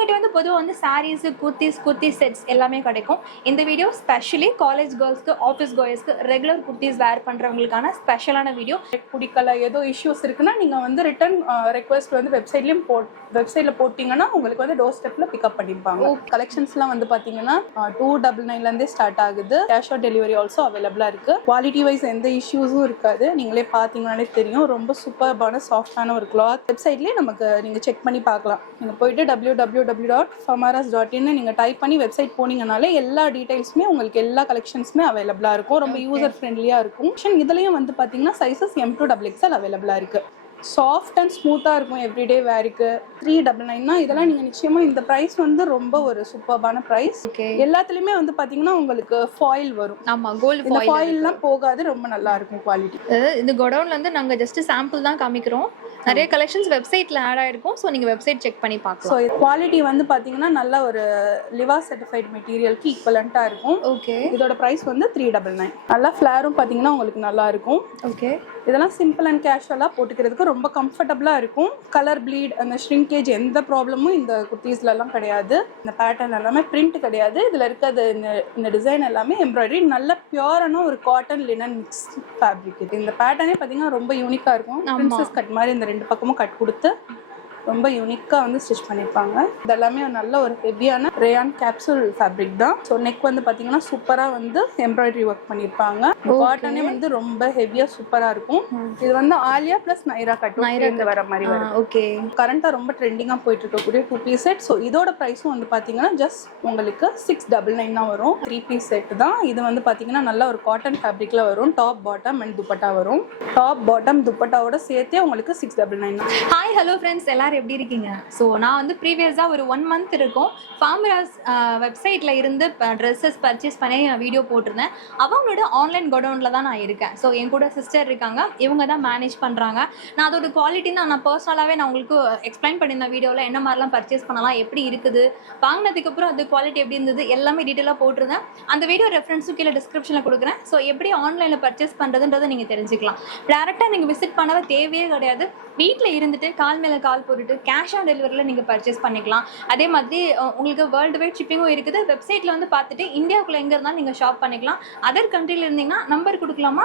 இவங்ககிட்ட வந்து பொதுவாக வந்து சாரீஸ் குர்த்தி செட்ஸ் எல்லாமே கிடைக்கும். இந்த வீடியோ ஸ்பெஷலி காலேஜ் கேர்ள்ஸ்க்கு ஆஃபீஸ் கோயர்ஸ்க்கு ரெகுலர் குர்த்திஸ் வேர் பண்ணுறவங்களுக்கான ஸ்பெஷலான வீடியோ. பிடிக்கல ஏதோ இஷ்யூஸ் இருக்குன்னா நீங்கள் வந்து ரிட்டர்ன் ரெக்வஸ்ட் வந்து வெப்சைட்டில் போட்டிங்கன்னா உங்களுக்கு வந்து டோர் ஸ்டெப்பில் பிக்கப் பண்ணிப்பாங்க. கலெக்ஷன்ஸ்லாம் வந்து பார்த்தீங்கன்னா 299 ஸ்டார்ட் ஆகுது. கேஷ் ஆன் டெலிவரி ஆல்சோ அவைலபிளாக இருக்குது. குவாலிட்டி வைஸ் எந்த இஷ்யூஸும் இருக்காது. நீங்களே பார்த்தீங்கன்னாலே தெரியும். ரொம்ப சூப்பர்பான சாஃப்டான ஒரு கிளாத். வெப்சைட்லேயே நமக்கு நீங்கள் செக் பண்ணி பார்க்கலாம். நீங்கள் போயிட்டு www.famaras.in நீங்கள் டைப் பண்ணி வெப்சைட் போனீங்கனாலே எல்லா டீடைல்ஸுமே உங்களுக்கு எல்லா கலெக்ஷன்ஸுமே அவைலபிளாக இருக்கும். ரொம்ப யூசர் ஃப்ரெண்ட்லியாக இருக்கும். இதுலேயும் வந்து பார்த்தீங்கன்னா சைஸஸ் M to XXL அவைலபிளாக இருக்குது. சாஃப்ட் அண்ட் ஸ்மூத்தாக இருக்கும். எவ்ரிடே வேருக்கு 399 இதெல்லாம் நீங்கள் நிச்சயமாக இந்த ப்ரைஸ் வந்து ரொம்ப ஒரு சூப்பர்பான ப்ரைஸ். எல்லாத்துலேயுமே வந்து பார்த்தீங்கன்னா உங்களுக்கு ஃபாயில் வரும். ஆமாம், கோல்டு இந்த ஃபாயில்லாம் போகாது. ரொம்ப நல்லா இருக்கும் குவாலிட்டி. இந்த கோடவுன்ல வந்து நாங்கள் ஜஸ்ட் சாம்பிள் தான் காமிக்கிறோம். நிறைய கலெக்ஷன்ஸ் வெப்சைட்ல ஆட் ஆயிருக்கும். ஸோ நீங்கள் வெப்சைட் செக் பண்ணி பார்க்கலாம். ஸோ குவாலிட்டி வந்து பார்த்தீங்கன்னா நல்ல ஒரு லிவா சர்டிஃபைட் மெட்டீரியலுக்கு ஈக்குவலண்ட்டாக இருக்கும். ஓகே, இதோட ப்ரைஸ் வந்து 399. நல்லா ஃப்ளேரும் பார்த்தீங்கன்னா உங்களுக்கு நல்லா இருக்கும். ஓகே, இதெல்லாம் சிம்பிள் அண்ட் கேஷுவலாக போட்டுக்கிறதுக்கு ரொம்ப கம்ஃபர்டபுளாக இருக்கும். கலர் ப்ளீட் அந்த ஷ்ரிங்கேஜ் எந்த ப்ராப்ளமும் இந்த குர்த்தீஸ்லலாம் கிடையாது. இந்த பேட்டர்ன் எல்லாமே பிரிண்ட் கிடையாது. இதில் இருக்கிறது இந்த டிசைன் எல்லாமே எம்ப்ராய்டரி. நல்ல பியூரான ஒரு காட்டன் லினன் மிக்ஸ் ஃபேப்ரிக். இந்த பேட்டர்னே பார்த்தீங்கன்னா ரொம்ப யூனிக்காக இருக்கும். பிரின்சஸ் கட் மாதிரி இந்த ரெண்டு பக்கமும் கட் கொடுத்து ரொம்ப யூனிக்காக வந்து ஸ்டிச் பண்ணியிருப்பாங்க. இதெல்லாமே நல்ல ஒரு ஹெவியான ரேயான் கேப்சூல் ஃபேப்ரிக் தான். ஸோ நெக் வந்து பார்த்தீங்கன்னா சூப்பராக வந்து எம்ப்ராய்டரி ஒர்க் பண்ணியிருப்பாங்க. காட்டனே வந்து ரொம்ப ஹெவியாக சூப்பராக இருக்கும். இது வந்து ஆலியா ப்ளஸ் நைரா கட் வர மாதிரி வரும். ஓகே, கரண்ட்டாக ரொம்ப ட்ரெண்டிங்காக போயிட்டு இருக்கக்கூடிய 2 பீஸ் செட். ஸோ இதோட ப்ரைஸும் வந்து பார்த்தீங்கன்னா ஜஸ்ட் உங்களுக்கு 699 தான் வரும். 3 பீஸ் செட் தான். இது வந்து பார்த்தீங்கன்னா நல்ல ஒரு காட்டன் ஃபேப்ரிக்கில் வரும். டாப் பாட்டம் அண்ட் துப்பட்டா வரும். டாப் பாட்டம் துப்பட்டாவோட சேர்த்தே உங்களுக்கு 699 தான். ஹாய் ஹலோ ஃப்ரெண்ட்ஸ், எல்லாரும் எப்படி இருக்கீங்க? ஸோ நான் வந்து ப்ரீவியஸாக ஒரு 1 month இருக்கும் ஃபார்மராஸ் வெப்சைட்டில் இருந்து ட்ரெஸ்ஸஸ் பர்ச்சேஸ் பண்ணி நான் வீடியோ போட்டிருந்தேன். அவங்களோட ஆன்லைன் கோடவுனில் தான் நான் இருக்கேன். ஸோ என் கூட சிஸ்டர் இருக்காங்க. இவங்க தான் மேனேஜ் பண்ணுறாங்க. நான் அதோட குவாலிட்டி நான் பர்சனலாகவே நான் உங்களுக்கு எக்ஸ்பிளைன் பண்ணியிருந்தேன் வீடியோவில். என்ன மாதிரிலாம் பர்ச்சேஸ் பண்ணலாம், எப்படி இருக்குது, வாங்கினதுக்கப்புறம் அது குவாலிட்டி எப்படி இருந்தது எல்லாமே டீட்டெயிலாக போட்டிருந்தேன். அந்த வீடியோ ரெஃபரன்ஸும் கீழே டிஸ்கிரிப்ஷனில் கொடுக்குறேன். ஸோ எப்படி ஆன்லைனில் பர்ச்சேஸ் பண்ணுறதுன்றதை நீங்கள் தெரிஞ்சுக்கலாம். டேரெக்டாக நீங்கள் விசிட் பண்ணவே தேவையே கிடையாது. வீட்டில் இருந்துட்டு கால் மேலே கால் போட்டுட்டு கேஷ் ஆன் டெலிவரியில் நீங்கள் பர்ச்சேஸ் பண்ணிக்கலாம். அதே மாதிரி உங்களுக்கு வேர்ல்டு வைட் ஷிப்பிங்கும் இருக்குது. வெப்சைட்டில் வந்து பார்த்துட்டு இந்தியாவுக்குள்ள எங்கே இருந்தாலும் நீங்கள் ஷாப் பண்ணிக்கலாம். அதர் கண்ட்ரியில் இருந்தீங்கன்னா நம்பர் கொடுக்கலாமா?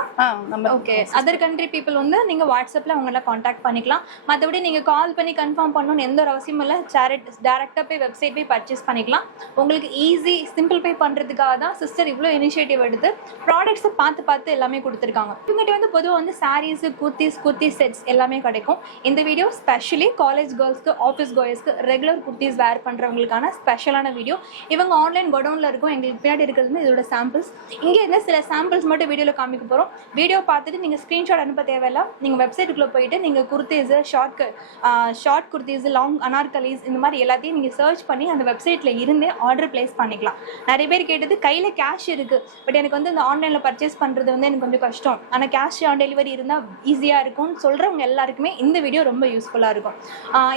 ஓகே, அதர் கண்ட்ரி பீப்புள் வந்து நீங்கள் வாட்ஸ்அப்பில் அவங்கள காண்டாக்ட் பண்ணிக்கலாம். மற்றபடி நீங்கள் கால் பண்ணி கன்ஃபார்ம் பண்ணணும்னு எந்த ஒரு அவசியமும் இல்லை. டேரெக்டாக போய் வெப்சைட் போய் பர்ச்சேஸ் பண்ணிக்கலாம். உங்களுக்கு ஈஸி சிம்பிள் பே பண்ணுறதுக்காக தான் சிஸ்டர் இவ்வளோ இனிஷியேட்டிவ் எடுத்து ப்ராடக்ட்ஸை பார்த்து எல்லாமே கொடுத்துருக்காங்க. இவங்ககிட்ட வந்து பொதுவாக வந்து சாரீஸ் குர்த்தி செட்ஸ் எல்லாமே கிடைக்கும். இந்த வீடியோ ஸ்பெஷலி காலேஜ் கேர்ள்ஸ்க்கு ஆஃபீஸ் கோயர்ஸ்க்கு ரெகுலர் குர்த்திஸ் வேர் பண்ணுறவங்களுக்கான ஸ்பெஷலான வீடியோ. இவங்க ஆன்லைன் கோடவுனில் இருக்கும். எங்களுக்கு பின்னாடி இருக்கிறது இதோட சாம்பிள்ஸ். இங்கே இருந்து சில சாம்பிள்ஸ் மட்டும் வீடியோவில் காமிக்க போகிறோம். வீடியோ பார்த்துட்டு நீங்கள் ஸ்க்ரீன்ஷாட் அனுப்ப தேவையில்லை. நீங்கள் வெப்சைட்டுக்குள்ளே போயிட்டு நீங்கள் குர்த்திஸு ஷார்ட் குர்த்திஸ், லாங் அனார்கலிஸ் இந்த மாதிரி எல்லாத்தையும் நீங்கள் சர்ச் பண்ணி அந்த வெப்சைட்டில் இருந்தே ஆர்டர் பிளேஸ் பண்ணிக்கலாம். நிறைய பேர் கேட்டது கையில் கேஷ் இருக்குது, பட் எனக்கு வந்து இந்த ஆன்லைனில் பர்ச்சேஸ் பண்ணுறது வந்து எனக்கு கொஞ்சம் கஷ்டம், ஆனால் கேஷ் ஆன் டெலிவரி இருந்தால் ஈஸியாக இருக்கும்னு சொல்கிறவங்க எல்லாருக்குமே இந்த வீடியோ ரொம்ப யூஸ்ஃபுல்லாக இருக்கும்.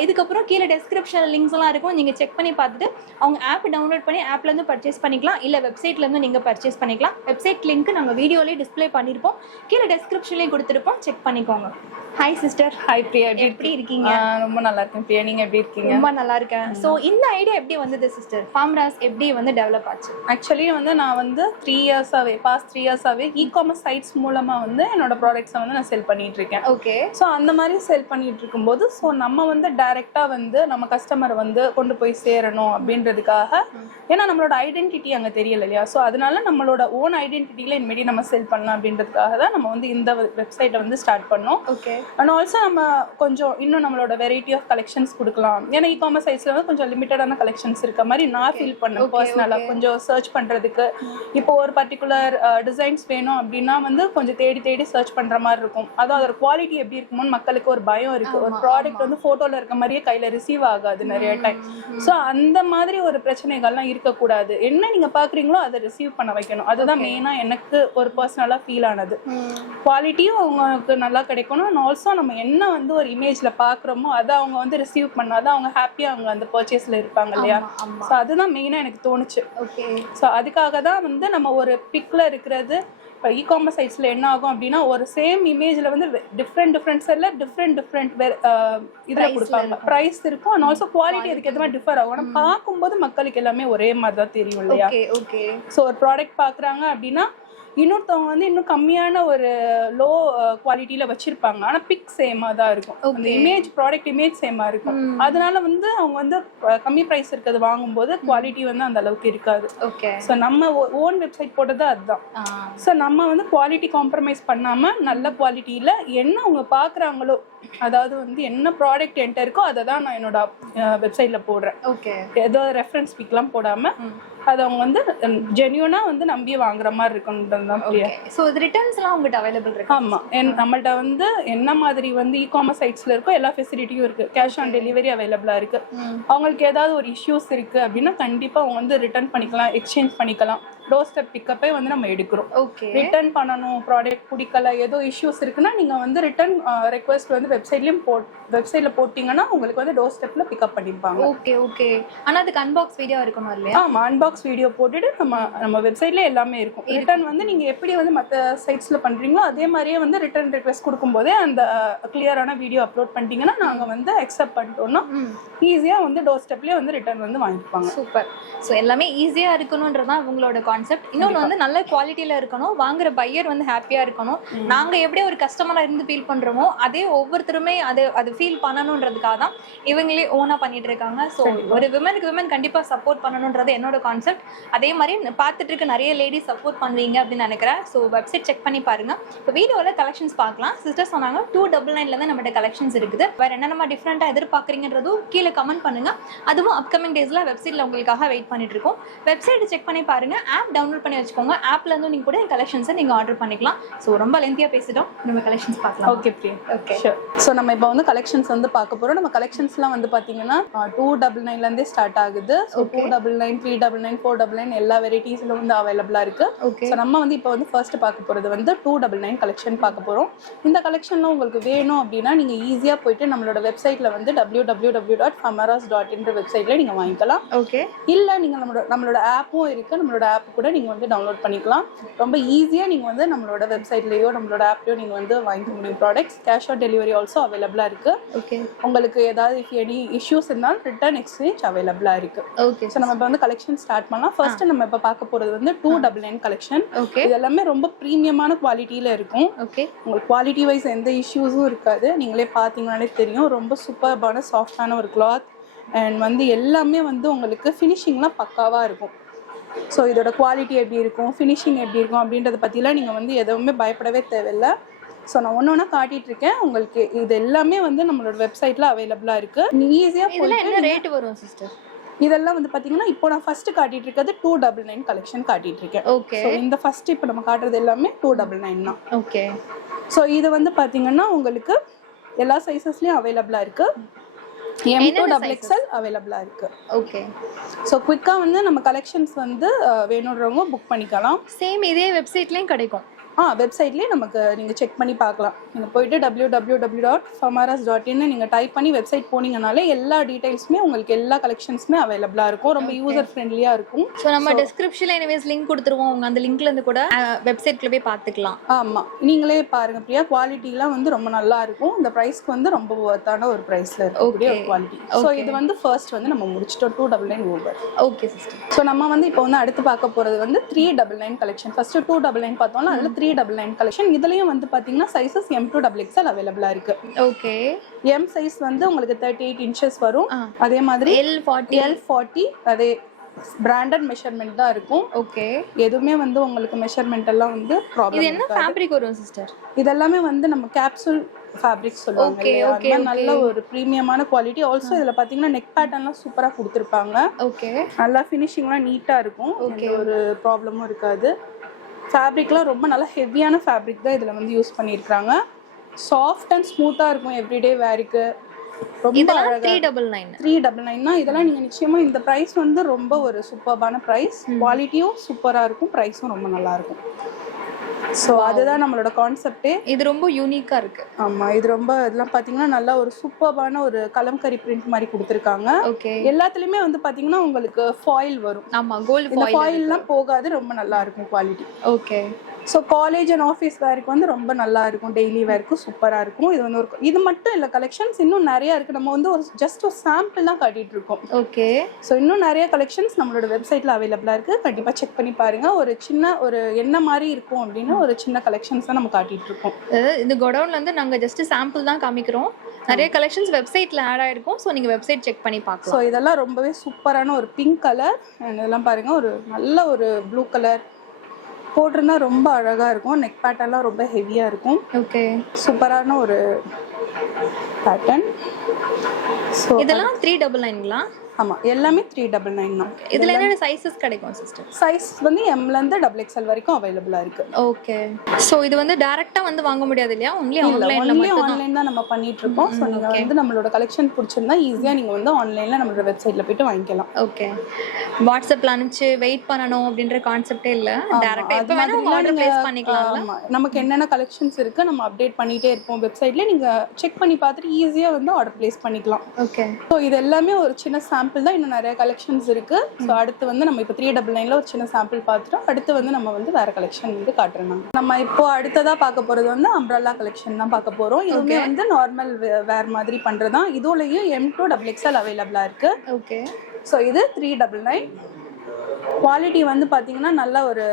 இதுக்கப்புறம் கீழே டெஸ்கிரிப்ஷனில் லிங்க்ஸ் எல்லாம் இருக்கும். நீங்கள் செக் பண்ணி பார்த்துட்டு அவங்க ஆப் டவுன்லோட் பண்ணி ஆப்லேருந்து பர்ச்சேஸ் பண்ணிக்கலாம். இல்லை வெப்சைட்லேருந்து நீங்கள் பர்ச்சேஸ் பண்ணிக்கலாம். வெப்சைட் லிங்க் நாங்கள் வீடியோலேயே டிஸ்பிளே பண்ணியிருப்போம். கீழே டெஸ்கிரிப்ஷன்லேயும் கொடுத்துருப்போம், செக் பண்ணிக்கோங்க. Hi sister. ஹாய் பிரியா, எப்படி இருக்கீங்க? ரொம்ப நல்லா இருக்கேன் பிரியா, நீங்கள் எப்படி இருக்கீங்க? ரொம்ப நல்லா இருக்கேன். ஸோ இந்த ஐடியா எப்படி வந்தது சிஸ்டர்? ஃபார்மராஸ் எப்படி வந்து டெவலப் ஆச்சு? ஆக்சுவலி வந்து நான் வந்து 3 இயர்ஸாகவே இ-காமர்ஸ் சைட்ஸ் மூலமாக வந்து என்னோட ப்ராடக்ட்ஸை வந்து நான் செல் பண்ணிட்டு இருக்கேன். ஓகே. ஸோ அந்த மாதிரி செல் பண்ணிட்டு இருக்கும்போது ஸோ நம்ம வந்து டைரெக்டாக வந்து நம்ம கஸ்டமரை வந்து கொண்டு போய் சேரணும் அப்படின்றதுக்காக, ஏன்னா நம்மளோட ஐடென்டிட்டி அங்கே தெரியல இல்லையா? ஸோ அதனால நம்மளோட ஓன் ஐடென்டிட்டியில் இனிமேடி நம்ம செல் பண்ணலாம் அப்படின்றதுக்காக தான் நம்ம வந்து இந்த வெப்சைட்டை வந்து ஸ்டார்ட் பண்ணோம். ஓகே. அண்ட் ஆல்சோ நம்ம கொஞ்சம் இன்னும் நம்மளோட வெரைட்டி ஆஃப் கலெக்ஷன்ஸ் கொடுக்கலாம். ஏன்னா இ-காமர்ஸ் சைட்ஸில் வந்து கொஞ்சம் லிமிட்டடான கலெக்ஷன்ஸ் இருக்க மாதிரி நான் ஃபீல் பண்ணேன் பர்சனலாக. கொஞ்சம் சர்ச் பண்ணுறதுக்கு இப்போ ஒரு பர்டிகுலர் டிசைன்ஸ் வேணும் அப்படின்னா வந்து கொஞ்சம் தேடி சர்ச் பண்ணுற மாதிரி இருக்கும். அதுவும் அதோட குவாலிட்டி எப்படி இருக்குமோன்னு மக்களுக்கு ஒரு பயம் இருக்குது. ஒரு ப்ராடக்ட் வந்து ஃபோட்டோவில் இருக்க மாதிரியே கையில் ரிசீவ் ஆகாது நிறைய டைம். ஸோ அந்த மாதிரி ஒரு பிரச்சனைகள்லாம் இருக்கக்கூடாது. என்ன நீங்கள் பார்க்குறீங்களோ அதை ரிசீவ் பண்ண வைக்கணும். அதுதான் மெயினாக எனக்கு ஒரு பர்சனலாக ஃபீல் ஆனது. குவாலிட்டியும் அவங்களுக்கு நல்லா கிடைக்கணும். அண்ட் ஆல்சோ நம்ம என்ன வந்து ஒரு இமேஜில் பார்க்குறோமோ அதை அவங்க வந்து ரிசீவ் பண்ணாதான் அவங்க ஹாப்பியாக அவங்க அந்த பர்ச்சேஸில் இருப்பாங்க இல்லையா? ஸோ அதுதான் மெயினாக எனக்கு தோணுச்சு. ஓகே. ஸோ அதுக்காக தான் வந்து நம்ம ஒரு பிக்கில் இருக்கிறது இப்போ இ-காமர்ஸ் சைட்ஸில் என்ன ஆகும் அப்படின்னா ஒரு சேம் இமேஜில் வந்து டிஃப்ரெண்ட் செல்ல டிஃப்ரெண்ட் இதில் கொடுப்பாங்க, ப்ரைஸ் இருக்கும். அண்ட் ஆல்சோ குவாலிட்டி அதுக்கு எது மாதிரி டிஃபர் ஆகும். ஆனால் பார்க்கும்போது மக்களுக்கு எல்லாமே ஒரே மாதிரி தான் தெரியும் இல்லையா? ஸோ ஒரு ப்ராடக்ட் பார்க்குறாங்க அப்படின்னா இன்னொருத்தவங்க வந்து இன்னும் கம்மியான ஒரு லோ குவாலிட்டியில வச்சிருப்பாங்க, ஆனா பிக் சேமா தான் இருக்கும். அந்த இமேஜ் ப்ராடக்ட் இமேஜ் சேமா இருக்கும். அதனால வந்து அவங்க வந்து கம்மி பிரைஸ் இருக்கிறது வாங்கும்போது குவாலிட்டி வந்து அந்த அளவுக்கு இருக்காது. ஸோ நம்ம ஓன் வெப்சைட் போட்டது அதுதான். ஸோ நம்ம வந்து குவாலிட்டி காம்ப்ரமைஸ் பண்ணாம நல்ல குவாலிட்டியில என்ன அவங்க பாக்குறாங்களோ, அதாவது வந்து என்ன ப்ராடக்ட் என்கிட்ட இருக்கோ அதை தான் நான் என்னோட வெப்சைட்ல போடுறேன். ஏதோ ரெஃபரன்ஸ் பிக்லாம் போடாம அது அவங்க வந்து ஜென்யூனா வந்து நம்பி வாங்குற மாதிரி இருக்கணும். சோ இது ரிட்டர்ன்ஸ்லாம் உங்களுக்கு அவைலபிள் இருக்கு? ஆமா, நம்மள்ட்ட வந்து என்ன மாதிரி வந்து இ-காமர்ஸ் சைட்ஸ்ல இருக்கோ எல்லா ஃபெசிலிட்டியும் இருக்கு. கேஷ் ஆன் டெலிவரி அவைலபிளா இருக்கு. அவங்களுக்கு ஏதாவது ஒரு இஷ்யூஸ் இருக்கு அப்படின்னா கண்டிப்பா அவங்க வந்து ரிட்டர்ன் பண்ணிக்கலாம், எக்ஸ்சேஞ்ச் பண்ணிக்கலாம். டோர் ஸ்டெப் பிக்கப்பே வந்து நம்ம எடுக்கிறோம். ரிட்டர்ன் பண்ணணும், ப்ராடக்ட் பிடிக்கல, ஏதோ இஷ்யூஸ் இருக்குன்னா நீங்க வந்து ரிட்டர்ன் ரெக்வெஸ்ட் வந்து வெப்சைட்ல போட்டீங்கன்னா உங்களுக்கு வந்து டோர் ஸ்டெப்ல பிக்கப் பண்ணிப்பாங்க. ஓகே. ஆனா அதுக்கு அன்பாக்ஸ் வீடியோ இருக்கணும் இல்லையா? ஆமா, அன்பாக்ஸ் வீடியோ போட்டுட்டு நம்ம வெப்சைட்ல எல்லாமே இருக்கும். ரிட்டர்ன் வந்து நீங்க எப்படி வந்து மற்ற சைட்ஸ்ல பண்றீங்களோ அதே மாதிரியே வந்து ரிட்டர்ன் ரிக்வெஸ்ட் கொடுக்கும்போதே அந்த கிளியரான வீடியோ அப்லோட் பண்ணிட்டீங்கன்னா நாங்க வந்து அக்செப்ட் பண்ணிட்டோம்னா ஈஸியா வந்து டோர் ஸ்டெப்லயே வந்து ரிட்டர்ன் வந்து வாங்கிப்பாங்க. சூப்பர். ஸோ எல்லாமே ஈஸியா இருக்கணும்ன்றதான் இவங்களோட கான்செப்ட். இன்னொன்று வந்து நல்ல குவாலிட்டியில இருக்கணும், வாங்குற பையர் வந்து ஹாப்பியா இருக்கணும். நாங்க எப்படி ஒரு கஸ்டமரா இருந்து ஃபீல் பண்றோமோ அதே ஒவ்வொருத்தருமே அது ஃபீல் பண்ணணுன்றதுக்காக தான் இவங்களே ஓனா பண்ணிட்டு இருக்காங்க. ஸோ ஒரு விமன் கண்டிப்பா சப்போர்ட் பண்ணணுன்றது என்னோட கான்செப்ட். அதே மாதிரி பார்த்துட்டு இருக்க நிறைய லேடிஸ் சப்போர்ட் பண்ணுவீங்க அப்படின்னு நினைக்கிறேன். ஸோ வெப்சைட் செக் பண்ணி பாருங்க. இப்போ வீடியோவில் கலெக்ஷன்ஸ் பார்க்கலாம். சிஸ்டர் சொன்னாங்க 299 தான் நம்மகிட்ட கலெக்ஷன்ஸ் இருக்குது. வேற என்னென்ன டிஃப்ரெண்டாக எதிர்பார்க்குறீங்கன்றதும் கீழே கமெண்ட் பண்ணுங்க. அதுவும் அப்கமிங் டேஸ்ல வெப்சைட்ல உங்களுக்காக வெயிட் பண்ணிட்டு இருக்கோம். வெப்சைட் செக் பண்ணி பாருங்க, ஆப் டவுன்லோட் பண்ணி வச்சுக்கோங்க. ஆப்ல இருந்து நீங்க கூட கலெக்ஷன்ஸை நீங்க ஆர்டர் பண்ணிக்கலாம். ஸோ ரொம்ப லென்த்தியா பேசிட்டோம், நம்ம கலெக்ஷன்ஸ் பார்க்கலாம். Okay Priya. Okay sure. So நம்ம இப்போ வந்து கலெக்ஷன்ஸ் வந்து பார்க்க போறோம். நம்ம கலெக்ஷன்ஸ்லாம் வந்து பார்த்தீங்கன்னா 299 இருந்தே ஸ்டார்ட் ஆகுது. ஸோ 299, 399, 499 எல்லா வெரைட்டிஸ்ல வந்து அவைலபிளா இருக்கு. ஸோ நம்ம வந்து இப்போ வந்து ஃபர்ஸ்ட் பார்க்க போறது வந்து 299 கலெக்ஷன் பார்க்க போறோம். இந்த கலெக்ஷன்ல உங்களுக்கு வேணும் அப்படின்னா நீங்க ஈஸியா போயிட்டு நம்மளோட வெப்சைட்ல வந்து www.famaras.in வெப்சைட்ல நீங்க வாங்கிக்கலாம். ஓகே. இல்ல நீங்க நம்மளோட ஆப்பும் இருக்கு, நம்மளோட ஆப் கூட நீங்க வந்து டவுன்லோட் பண்ணிக்கலாம். ரொம்ப ஈஸியா நீங்க வந்து நம்மளோட வெப்சைட்லயோ நம்மளோட ஆப்லயோ நீங்க வந்து வாங்கிக்க முடியும் products. Cash on delivery also அவைலபிளா இருக்கு. ஓகே. உங்களுக்கு ஏதாவது எனி இஷ்யூஸ் இருந்தாலும் ரிட்டர்ன் எக்ஸ்சேஞ்ச் அவைலபிளா இருக்கு. ஓகே. ஸோ நம்ம இப்போ வந்து கலெக்ஷன் ஸ்டார்ட் பண்ணலாம். ஃபர்ஸ்ட் நம்ம இப்போ பார்க்க போறது வந்து 299 கலெக்ஷன். ஓகே. இது எல்லாமே ரொம்ப பிரீமியமான குவாலிட்டியில இருக்கும். ஓகே. உங்களுக்கு குவாலிட்டி வைஸ் எந்த இஷ்யூஸும் இருக்காது. நீங்களே பார்த்தீங்கன்னாலே தெரியும், ரொம்ப சூப்பர்பான சாஃப்டான ஒரு கிளாத். அண்ட் வந்து எல்லாமே வந்து உங்களுக்கு ஃபினிஷிங்லாம் பக்காவாக இருக்கும். ஸோ இதோட குவாலிட்டி எப்படி இருக்கும், ஃபினிஷிங் எப்படி இருக்கும் அப்படின்றத பற்றிலாம் நீங்கள் வந்து எதுவுமே பயப்படவே தேவையில்லை. ஸோ நான் ஒன்று காட்டிட்டு இருக்கேன் உங்களுக்கு. இது எல்லாமே வந்து நம்மளோட வெப்சைட்டில் அவைலபிளாக இருக்குது. நீங்கள் ஈஸியாக போயிட்டு ரேட் வரும் சிஸ்டர். இதெல்லாம் வந்து பார்த்தீங்கன்னா இப்போ நான் ஃபர்ஸ்ட் காட்டிட்டு இருக்கிறது 299 கலெக்ஷன் காட்டிட்டு இருக்கேன். ஓகே. ஸோ இந்த ஃபர்ஸ்ட் இப்போ நம்ம காட்டுறது எல்லாமே 299 தான். ஓகே. ஸோ இது வந்து பார்த்தீங்கன்னா உங்களுக்கு எல்லா சைஸஸ்லையும் அவைலபிளாக இருக்குது. M2XXL அவைலபிளா இருக்கு. ஓகே. சோ குயிக்கா வந்து நம்ம கலெக்ஷன்ஸ் வந்து வேணும்ன்றவங்க புக் பண்ணிக்கலாம். சேம் இதே வெப்சைட்லயும் கிடைக்கும். வெப்சைட்லேயே நமக்கு நீங்கள் செக் பண்ணி பார்க்கலாம். நீங்கள் போயிட்டு www.famaras.in நீங்கள் டைப் பண்ணி வெப்சைட் போனீங்கனாலே எல்லா டீடைல்ஸுமே உங்களுக்கு எல்லா கலெக்ஷன்ஸுமே அவைலபிளாக இருக்கும். ரொம்ப யூசர் ஃப்ரெண்ட்லியாக இருக்கும். ஸோ நம்ம டிஸ்கிரிப்ஷனில் எனிவேஸ் லிங்க் கொடுத்துருவோம், அவங்க அந்த லிங்க்லேருந்து கூட வெப்சைட்ல போய் பார்த்துக்கலாம். ஆமாம், நீங்களே பாருங்கள் பிரியா, குவாலிட்டிலாம் வந்து ரொம்ப நல்லா இருக்கும். இந்த ப்ரைஸ்க்கு வந்து ரொம்ப ஒர்த்தான ஒரு ப்ரைஸில் இருக்கக்கூடிய ஒரு குவாலிட்டி. ஸோ இது வந்து ஃபர்ஸ்ட் வந்து நம்ம முடிச்சிட்டோம் 299 ஓவர். Okay sister. ஸோ நம்ம வந்து இப்போ வந்து அடுத்து பார்க்க போகிறது வந்து 399 கலெக்ஷன். ஃபர்ஸ்ட் 299 பார்த்தோம்னா அதில் 399 கலெக்ஷன். இதுலயும் வந்து பாத்தீங்கன்னா சைஸஸ் M2XXL அவைலபிளா இருக்கு. ஓகே. M சைஸ் வந்து உங்களுக்கு 38 இன்ச்சஸ் வரும். அதே மாதிரி L40 அதே பிராண்டட் மெஷர்மென்ட் தான் இருக்கும். ஓகே. எதுவுமே வந்து உங்களுக்கு மெஷர்மென்ட் எல்லாம் வந்து ப்ராப்ளம். இது என்ன ஃபேப்ரிக் வரும் சிஸ்டர்? இதெல்லாமே வந்து நம்ம கேப்சூல் ஃபேப்ரிக் சொல்லுவாங்க. ஓகே. நல்ல ஒரு பிரீமியமான குவாலிட்டி. ஆல்சோ இதுல பாத்தீங்கன்னா நெக் பேட்டர்ன்லாம் சூப்பரா கொடுத்திருப்பாங்க. ஓகே. நல்லா ஃபினிஷிங்லாம் நீட்டா இருக்கும். எந்த ஒரு ப்ராப்ளமும் இருக்காது. ஃபேப்ரிக்லாம் ரொம்ப நல்லா ஹெவியான ஃபேப்ரிக் தான் இதில் வந்து யூஸ் பண்ணியிருக்காங்க. சாஃப்ட் அண்ட் ஸ்மூத்தாக இருக்கும் எவ்ரிடே வேருக்கு. ரொம்ப அழகாக 399 தான். இதெல்லாம் நீங்கள் நிச்சயமாக இந்த ப்ரைஸ் வந்து ரொம்ப ஒரு சூப்பர்பான ப்ரைஸ். குவாலிட்டியும் சூப்பராக இருக்கும், ப்ரைஸும் ரொம்ப நல்லாயிருக்கும். ஸோ அதுதான் நம்மளோட கான்செப்டே. இது ரொம்ப யூனிக்கா இருக்கு. ஆமா, இது ரொம்ப இதெல்லாம் பாத்தீங்கன்னா நல்லா ஒரு சூப்பர்பான ஒரு கலம்கரி பிரிண்ட் மாதிரி கொடுத்துருக்காங்க. ஓகே. எல்லாத்துலயுமே வந்து பாத்தீங்கன்னா உங்களுக்கு ஃபாயில் வரும். ஆமா, கோல்ட் ஃபாயில்லாம் போகாது, ரொம்ப நல்லா இருக்கும் quality. Okay. So college and office வேருக்கு வந்து ரொம்ப நல்லா இருக்கும், டெய்லி வேருக்கு சூப்பராக இருக்கும். இது வந்து இது மட்டும் இல்லை, கலெக்ஷன்ஸ் இன்னும் நிறையா இருக்குது. நம்ம வந்து ஜஸ்ட் ஒரு சாம்பிள் தான் காட்டிகிட்டு இருக்கோம். ஓகே. ஸோ இன்னும் நிறைய கலெக்ஷன்ஸ் நம்மளோட வெப்சைட்டில் அவைலபிளாக இருக்குது. கண்டிப்பாக செக் பண்ணி பாருங்கள். ஒரு என்ன மாதிரி இருக்கும் அப்படின்னு ஒரு சின்ன கலெக்ஷன்ஸ் தான் நம்ம காட்டிகிட்டு இருக்கோம். இந்த கோடவுன்லேருந்து நாங்கள் ஜஸ்ட் சாம்பிள் தான் காமிக்கிறோம். நிறைய கலெக்ஷன்ஸ் வெப்சைட்டில் ஆட் ஆகிருக்கும். ஸோ நீங்கள் வெப்சைட் செக் பண்ணி பார்க்கலாம். ஸோ இதெல்லாம் ரொம்பவே சூப்பரான ஒரு பிங்க் கலர், இதெல்லாம் பாருங்கள், ஒரு நல்ல ஒரு ப்ளூ கலர் போட்டிருந்தா ரொம்ப அழகாக இருக்கும். நெக் பேட்டர்ன்லாம் ரொம்ப ஹெவியாக இருக்கும். ஓகே. சூப்பரான ஒரு பேட்டர்ன். ஸோ இதெல்லாம் 399ங்களா? ஆமாம், எல்லாமே 399 தான். இதில் என்னென்ன சைஸஸ் கிடைக்கும் சிஸ்டர்? சைஸ் வந்து எம்லேருந்து XXL வரைக்கும் அவைலபிளாக இருக்குது. ஓகே. ஸோ இது வந்து டேரெக்டாக வந்து வாங்க முடியாது இல்லையா? ஒன்லி ஆன்லைன் தான் நம்ம பண்ணிட்டு இருக்கோம். ஸோ நீங்கள் வந்து நம்மளோட கலெக்ஷன் பிடிச்சிருந்தா ஈஸியாக நீங்கள் வந்து ஆன்லைனில் நம்மளோட வெப்சைட்டில் போய்ட்டு வாங்கிக்கலாம். ஓகே. வாட்ஸ்அப்பில் அனுப்பிச்சு வெயிட் பண்ணணும் அப்படின்ற கான்செப்டே இல்லை, டேரெக்டாக எப்போ வேணால் ஆர்டர் ப்ளேஸ் பண்ணிக்கலாம். நமக்கு என்னென்ன கலெக்ஷன்ஸ் இருக்குது நம்ம அப்டேட் பண்ணிகிட்டே இருப்போம். வெப்சைட்லேயே நீங்கள் செக் பண்ணி பார்த்துட்டு ஈஸியாக வந்து ஆர்டர் ப்ளேஸ் பண்ணிக்கலாம். ஓகே. ஸோ இது எல்லாமே ஒரு சின்ன சாம்பிள் தான், இன்னும் நிறைய கலெக்ஷன்ஸ் இருக்கு. ஸோ அடுத்து வந்து நம்ம இப்போ 399ல ஒரு சின்ன சாம்பிள் பார்த்துட்டோம். அடுத்து வந்து நம்ம வந்து வேற கலெக்ஷன் வந்து காட்டுறோம். நம்ம இப்போ அடுத்ததா பார்க்க போறது வந்து அம்ப்ரெல்லா கலெக்ஷன் தான் பார்க்க போறோம். இதுவுமே வந்து நார்மல் வேர் மாதிரி பண்றதுதான். இதுலயும் M2 XXL அவைலபிளா இருக்கு. ஓகே. ஸோ இது 399. குவாலிட்டி வந்து பார்த்தீங்கன்னா நல்ல ஒரு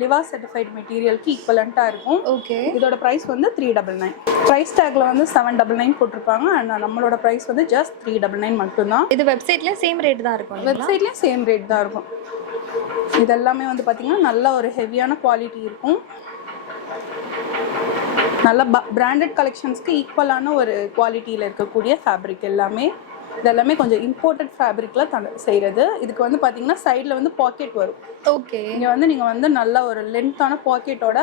லிவா சர்டிஃபைட் மெட்டீரியலுக்கு ஈக்குவலண்ட்டாக இருக்கும். ஓகே. இதோட ப்ரைஸ் வந்து 399. ப்ரைஸ் டேக்ல வந்து 799 போட்டிருப்பாங்க. அண்ட் நம்மளோட ப்ரைஸ் வந்து ஜஸ்ட் 399 மட்டும்தான். இது வெப்சைட்லேயும் சேம் ரேட் தான் இருக்கும். வெப்சைட்லேயும் சேம் ரேட் தான் இருக்கும். இதெல்லாமே வந்து பார்த்தீங்கன்னா நல்ல ஒரு ஹெவியான குவாலிட்டி இருக்கும். நல்ல பிராண்டட் கலெக்ஷன்ஸ்க்கு ஈக்குவலான ஒரு குவாலிட்டியில் இருக்கக்கூடிய ஃபேப்ரிக் எல்லாமே. இதெல்லாமே கொஞ்சம் இம்போர்ட்டட் ஃபேப்ரிக்கில் செய்கிறது. இதுக்கு வந்து பார்த்தீங்கன்னா சைடில் வந்து பாக்கெட் வரும். ஓகே. இங்கே வந்து நீங்கள் வந்து நல்ல ஒரு லென்த்தான பாக்கெட்டோட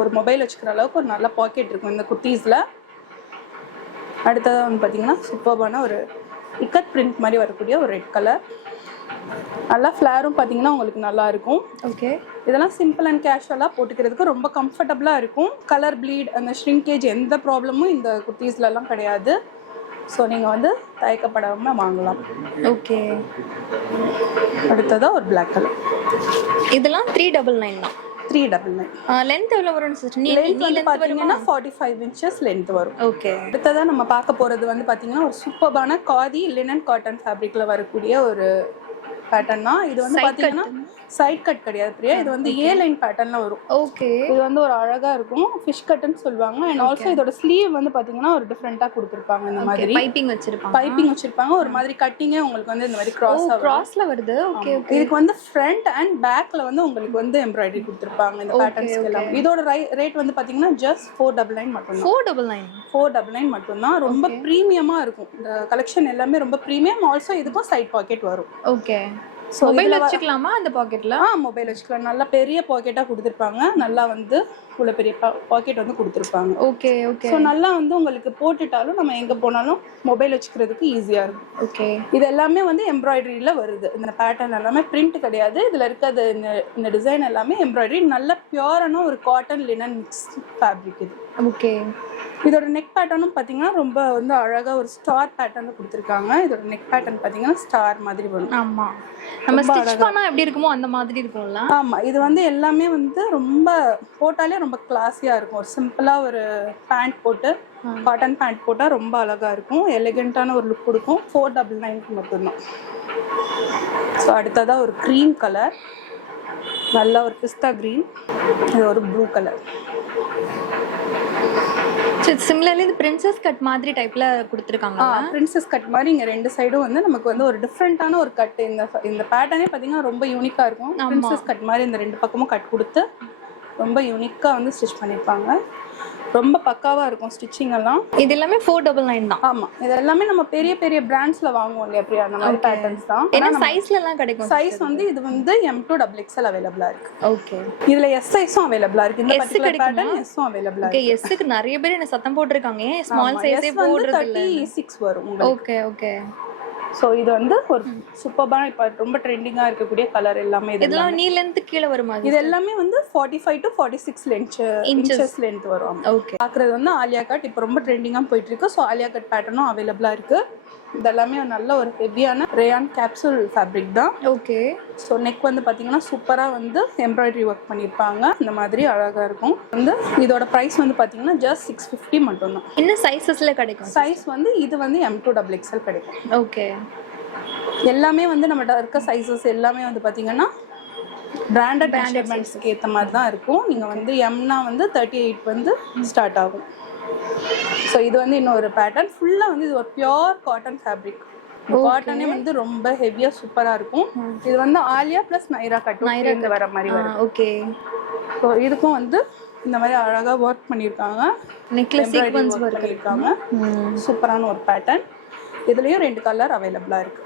ஒரு மொபைல் வச்சுக்கிற அளவுக்கு ஒரு நல்ல பாக்கெட் இருக்கும் இந்த குர்த்தீஸில். அடுத்ததாக வந்து பார்த்தீங்கன்னா சூப்பர்பான ஒரு இக்கட் பிரிண்ட் மாதிரி வரக்கூடிய ஒரு ரெட் கலர். நல்லா ஃப்ளேரும் பார்த்தீங்கன்னா உங்களுக்கு நல்லா இருக்கும். ஓகே. இதெல்லாம் சிம்பிள் அண்ட் கேஷுவலாக போட்டுக்கிறதுக்கு ரொம்ப கம்ஃபர்டபுளாக இருக்கும். கலர் ப்ளீட் அந்த ஷ்ரிங்கேஜ் எந்த ப்ராப்ளமும் இந்த குர்த்தீஸ்லலாம் கிடையாது. ஸோ நீங்கள் வந்து தயக்கப்படாமல் வாங்கலாம். ஓகே. அடுத்ததாக ஒரு பிளாக் கலர். இதெல்லாம் 399 தான். 399. லென்த் எவ்வளோ வரும் சிஸ்டர்? லென்த் வந்து பார்த்தீங்கன்னா 45 inches லென்த் வரும். ஓகே. அடுத்ததாக நம்ம பார்க்க போகிறது வந்து பார்த்தீங்கன்னா ஒரு சூப்பர்பான காதி லினன் காட்டன் ஃபேப்ரிக்கில் வரக்கூடிய ஒரு பேட்டர்ன் தான். இது வந்து பார்த்தீங்கன்னா சைட் கட் கிடையாது பிரியா, இது வந்து ஏ லைன் பேட்டர்ன்ல வரும். ஓகே. இது வந்து ஒரு அழகா இருக்கும், ஃபிஷ் கட்னு சொல்லுவாங்க. அண்ட் ஆல்சோ இதோட ஸ்லீவ் வந்து பாத்தீங்கன்னா ஒரு டிஃபரெண்டா கொடுத்திருப்பாங்க. இந்த மாதிரி பைப்பிங் வச்சிருப்பாங்க. ஒரு மாதிரி கட்டிங்கே உங்களுக்கு வந்து இந்த மாதிரி கிராஸ்ல வருது. ஓகே. இதுக்கு வந்து ஃப்ரண்ட் அண்ட் பேக்ல வந்து உங்களுக்கு வந்து எம்ப்ராய்டரி கொடுத்திருப்பாங்க இந்த பேட்டர்ன்ஸ்க்கு எல்லாம். இதோட ரேட் வந்து பாத்தீங்கன்னா ஜஸ்ட் 499 மட்டும் தான். 499 மட்டும் தான். ரொம்ப பிரீமியமா இருக்கும் இந்த கலெக்ஷன் எல்லாமே, ரொம்ப பிரீமியம். ஆல்சோ இதுக்கும் சைட் பாக்கெட் வரும். ஓகே. மொபைல் வச்சுக்கலாமா அந்த பாக்கெட்ல? மொபைல் வச்சுக்கலாம். நல்ல பெரிய பாக்கெட்டா கொடுத்திருப்பாங்க. நல்லா வந்து உள்ள பெரிய பாக்கெட் வந்து கொடுத்திருப்பாங்க. ஓகே. ஓகே. ஸோ நல்லா வந்து உங்களுக்கு போட்டுட்டாலும் நம்ம எங்க போனாலும் மொபைல் வச்சுக்கிறதுக்கு ஈஸியா இருக்கும். ஓகே. இது எல்லாமே வந்து எம்ப்ராய்டரியில வருது. இந்த பேட்டர்ன் எல்லாமே பிரிண்ட் கிடையாது. இதுல இருக்கிறது இந்த டிசைன் எல்லாமே எம்ப்ராய்டரி. நல்ல பியூரான ஒரு காட்டன் லினன் மிக்ஸ் ஃபேப்ரிக் இது. ஓகே. இதோட நெக் பேட்டர்னும் பார்த்தீங்கன்னா ரொம்ப வந்து அழகா ஒரு ஸ்டார் பேட்டர்ன் கொடுத்துருக்காங்க. இதோட நெக் பேட்டர்ன் பார்த்தீங்கன்னா ஸ்டார் மாதிரி வரும். ஆமா, நம்ம ஸ்டிச் பண்ணா எப்படி இருக்குமோ அந்த மாதிரி இருக்கும்ல. ஆமா, இது வந்து எல்லாமே வந்து ரொம்ப போட்டாலே ரொம்ப கிளாஸியா இருக்கும். ஒரு சிம்பிளா ஒரு பேண்ட் போட்டு காட்டன் பேண்ட் போட்டா ரொம்ப அழகா இருக்கும். எலிகென்ட்டான ஒரு லுக் கொடுக்கும். 499 மட்டும்தான். ஸோ அடுத்ததா ஒரு க்ரீம் கலர், நல்ல ஒரு பிஸ்தா கிரீன். இது ஒரு ப்ளூ கலர். சிமிலர்லி இது பிரின்சஸ் கட் மாதிரி டைப்ல கொடுத்துருக்காங்க. பிரின்சஸ் கட் மாதிரி இங்க ரெண்டு சைடும் வந்து நமக்கு வந்து ஒரு டிஃப்ரெண்டான ஒரு கட். இந்த பேட்டர்னே பாத்தீங்கன்னா ரொம்ப யூனிக்கா இருக்கும். பிரின்சஸ் கட் மாதிரி இந்த ரெண்டு பக்கமும் கட் கொடுத்து ரொம்ப யூனிக்கா வந்து ஸ்டிச் பண்ணிருப்பாங்க. ரொம்ப பக்காவா இருக்கும் ஸ்டிச்சிங் எல்லாம். இது எல்லாமே 499 தான். ஆமா, இது எல்லாமே நம்ம பெரிய பெரிய பிராண்ட்ஸ்ல வாங்குவோம் இல்லையா பிரியா, அந்த மாதிரி பேட்டர்ன்ஸ் தான். என்ன சைஸ்ல எல்லாம் கிடைக்கும்? சைஸ் வந்து இது வந்து M2 XXL அவைலபிளா இருக்கு. ஓகே. இதுல S சைஸும் அவைலபிளா இருக்கு. இந்த பர்టిక్యులர் பேட்டர்ன் Sம் அவைலபிளா இருக்கு. ஓகே. Sக்கு நிறைய பேர் என்ன சத்தம் போட்டுருக்காங்க, ஸ்மால் சைஸே போடுறது இல்ல. 36 வரும் உங்களுக்கு. ஓகே. ஓகே. ஸோ இது வந்து ஒரு சூப்பர்பான இப்போ ரொம்ப ட்ரெண்டிங்காக இருக்கக்கூடிய கலர் எல்லாமே இது இதெல்லாம் நீ லென்த் கீழே வருமா இது எல்லாமே வந்து 45 to 46 இன்ச்சஸ் லென்த் வரும். ஓகே. பார்க்குறது வந்து ஆலியா கட் இப்போ ரொம்ப ட்ரெண்டிங்காக போயிட்டு இருக்கு. ஸோ ஆலியா கட் பேட்டர்னும் அவைலபிளாக இருக்கு. இதெல்லாமே நல்ல ஒரு ஹெவியான ரேயான் கேப்சூல் ஃபேப்ரிக் தான். ஓகே. ஸோ நெக் வந்து பார்த்தீங்கன்னா சூப்பராக வந்து எம்ப்ராய்டரி ஒர்க் பண்ணியிருப்பாங்க. இந்த மாதிரி அழகாக இருக்கும். வந்து இதோட ப்ரைஸ் வந்து பார்த்தீங்கன்னா ஜஸ்ட் 650 மட்டும்தான். என்ன சைஸஸ்ல கிடைக்கும்? சைஸ் வந்து இது வந்து M2XXL கிடைக்கும். ஓகே. எல்லாமே வந்து நம்மகிட்ட இருக்க சைஸஸ் எல்லாமே வந்து பார்த்தீங்கன்னா பிராண்டட் மெஷர்மெண்ட்ஸ்க்கு ஏற்ற மாதிரி தான் இருக்கும். நீங்கள் வந்து எம்னா வந்து 38 வந்து ஸ்டார்ட் ஆகும். ஸோ இது வந்து இன்னொரு பேட்டர்ன் ஃபுல்லாக வந்து இது ஒரு பியோர் காட்டன் ஃபேப்ரிக். காட்டனே வந்து ரொம்ப ஹெவியாக சூப்பராக இருக்கும். இது வந்து ஆலியா ப்ளஸ் நைரா கட் வர மாதிரி வரும். ஓகே. ஸோ இதுக்கும் வந்து இந்த மாதிரி அழகாக ஒர்க் பண்ணியிருக்காங்க. நெக்லஸ் சீக்வென்ஸ் ஒர்க் பண்ணியிருக்காங்க. சூப்பரான ஒரு பேட்டர்ன். இதுலேயும் 2 கலர் அவைலபிளாக இருக்குது.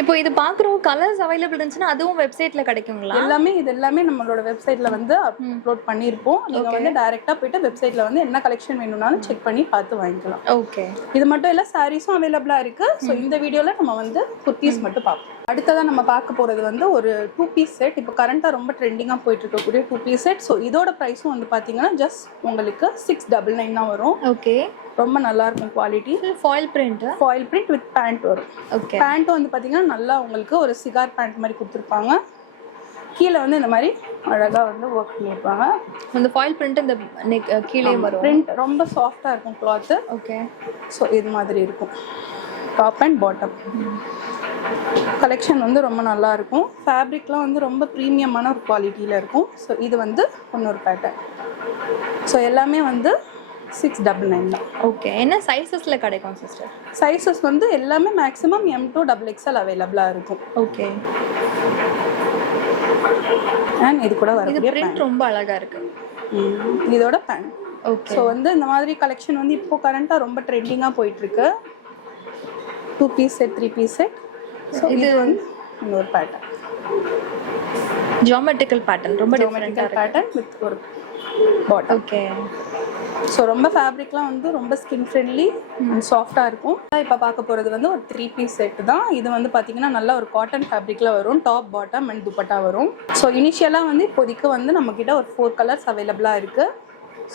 இப்போ இது பார்க்குறோம் கலர்ஸ் அவைலபிள் இருந்துச்சுன்னா அதுவும் வெப்சைட்ல கிடைக்குங்களா? இது எல்லாமே நம்மளோட வெப்சைட்ல வந்து அப்லோட் பண்ணியிருப்போம். நீங்க வந்து டைரக்டா போயிட்டு வெப்சைட்ல வந்து என்ன கலெக்ஷன் வேணும்னாலும் செக் பண்ணி பார்த்து வாங்கிக்கலாம். ஓகே. இது மட்டும் இல்ல சாரீஸும் அவைலபிளா இருக்கு. ஸோ இந்த வீடியோல நம்ம வந்து குர்த்திஸ் மட்டும் பார்ப்போம். அடுத்ததான் நம்ம பார்க்க போறது வந்து ஒரு 2 பீஸ் செட். இப்போ கரண்டா ரொம்ப ட்ரெண்டிங்கா போயிட்டு இருக்கக்கூடிய 2 பீஸ் செட். ஸோ இதோட ப்ரைஸும் வந்து பாத்தீங்கன்னா ஜஸ்ட் உங்களுக்கு 699 தான் வரும். ஓகே. ரொம்ப நல்லா இருக்கும் quality. Foil print with band வரும். ஓகே. பேண்ட் வந்து பாத்தீங்கன்னா நல்லா உங்களுக்கு ஒரு சிகார் பேண்ட் மாதிரி கொடுத்துருப்பாங்க. கீழே வந்து இந்த மாதிரி அழகா வந்து ஒர்க் பண்ணியிருப்பாங்க. அந்த ஃபாயில் பிரிண்ட் இந்த கீழே வரும். பிரிண்ட் ரொம்ப சாஃப்டா இருக்கும் கிளாத். ஓகே. ஸோ இது மாதிரி இருக்கும் டாப் அண்ட் பாட்டம். கலெக்ஷன் வந்து ரொம்ப நல்லா இருக்கும். ஃபேப்ரிக்லாம் வந்து ரொம்ப ப்ரீமியமான ஒரு குவாலிட்டியில் இருக்கும். ஸோ இது வந்து இன்னொரு பேட்டர்ன். ஸோ எல்லாமே வந்து 699 தான். ஓகே. என்ன சைஸஸ்ல கிடைக்கும் சிஸ்டர்? சைஸஸ் வந்து எல்லாமே மேக்ஸிமம் M2XXL அவைலபிளாக இருக்கும். ஓகே. அண்ட் இது கூட வரக்கூடிய பிரிண்ட் ரொம்ப அழகா இருக்கு. இதோட பேண்ட். ஓகே. ஸோ வந்து இந்த மாதிரி கலெக்ஷன் வந்து இப்போ கரண்டாக ரொம்ப ட்ரெண்டிங்காக போயிட்டு இருக்கு. 2 piece set 3 piece set. So இது வந்து இன்னொரு பேட்டர்ன். Geometrical pattern. ரொம்ப ஜியோமெட்ரிக்கல் பேட்டர்ன் வித் ஒரு பாட்டம். ஓகே. ஸோ ரொம்ப ஃபேப்ரிக்லாம் வந்து ரொம்ப ஸ்கின் ஃப்ரெண்ட்லி அண்ட் சாஃப்டாக இருக்கும். இப்போ பார்க்க போகிறது வந்து ஒரு 3 பீஸ் செட் தான். இது வந்து பார்த்தீங்கன்னா நல்லா ஒரு காட்டன் ஃபேப்ரிக்கில் வரும். டாப் பாட்டம் அண்ட் துப்பட்டா வரும். ஸோ இனிஷியலாக வந்து இப்போதைக்கு வந்து நம்மக்கிட்ட ஒரு 4 கலர்ஸ் அவைலபிளாக இருக்குது.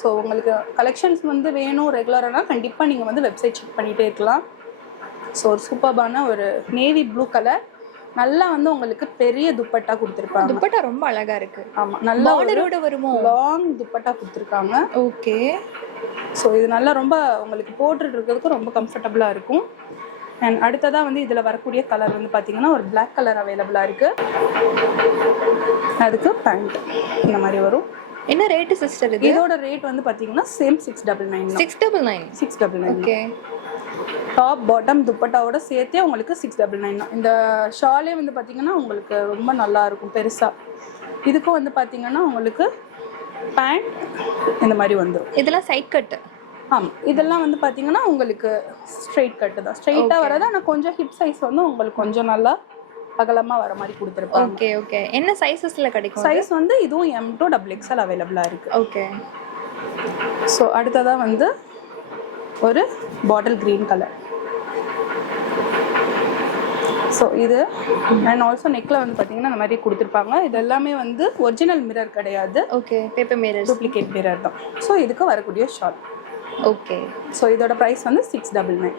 ஸோ உங்களுக்கு கலெக்ஷன்ஸ் வந்து வேணும் ரெகுலரானா கண்டிப்பாக நீங்கள் வந்து வெப்சைட் செக் பண்ணிகிட்டே இருக்கலாம். ஸோ ஒரு சூப்பர்பான ஒரு நேவி ப்ளூ கலர் நல்லா வந்து உங்களுக்கு பெரிய துப்பட்டா கொடுத்துருப்பாங்க. துப்பட்டா ரொம்ப அழகா இருக்கு. ஆமா, நல்ல பார்டரோட வருமோ லாங் துப்பட்டா கொடுத்துருக்காங்க. ஓகே. ஸோ இது நல்லா ரொம்ப உங்களுக்கு போட்டுட்டு இருக்கிறதுக்கு ரொம்ப கம்ஃபர்டபுளாக இருக்கும். அண்ட் அடுத்ததாக வந்து இதில் வரக்கூடிய கலர் வந்து பார்த்தீங்கன்னா ஒரு பிளாக் கலர் அவைலபிளாக இருக்கு. அதுக்கு பேண்ட் இந்த மாதிரி வரும். என்ன ரேட் சிஸ்டர் இது? இதோட ரேட் வந்து பார்த்தீங்கன்னா சேம் 699. 699. ஓகே. டாப் பாட்டம் துப்பட்டாவோட சேர்த்தே உங்களுக்கு 699 தான். இந்த ஷாலே வந்து பார்த்தீங்கன்னா உங்களுக்கு ரொம்ப நல்லா இருக்கும் பெருசாக. இதுக்கும் வந்து பார்த்தீங்கன்னா உங்களுக்கு பேண்ட் இந்த மாதிரி வந்துடும். இதெல்லாம் சைட் கட்டு. ஆமாம், இதெல்லாம் வந்து பார்த்தீங்கன்னா உங்களுக்கு ஸ்ட்ரெயிட் கட்டு தான். ஸ்ட்ரெயிட்டாக வராது. ஆனால் கொஞ்சம் ஹிப் சைஸ் வந்து உங்களுக்கு கொஞ்சம் நல்லா அகலமாக வர மாதிரி கொடுத்துருப்பாங்க. ஓகே. ஓகே. என்ன சைஸஸில் கிடைக்கும்? சைஸ் வந்து இதுவும் M2XXL அவைலபிளாக இருக்குது. ஓகே. ஸோ அடுத்ததாக வந்து ஒரு பாட்டில் கிரீன் கலர். ஸோ இது அண்ட் ஆல்சோ நெக்கில் வந்து பார்த்தீங்கன்னா இந்த மாதிரி கொடுத்துருப்பாங்க. இது எல்லாமே வந்து ஒரிஜினல் மிரர் கிடையாது. Okay. Paper mirror, duplicate mirror தான். ஸோ இதுக்கு வரக்கூடிய ஷார்ட். ஓகே. ஸோ இதோட ப்ரைஸ் வந்து 699.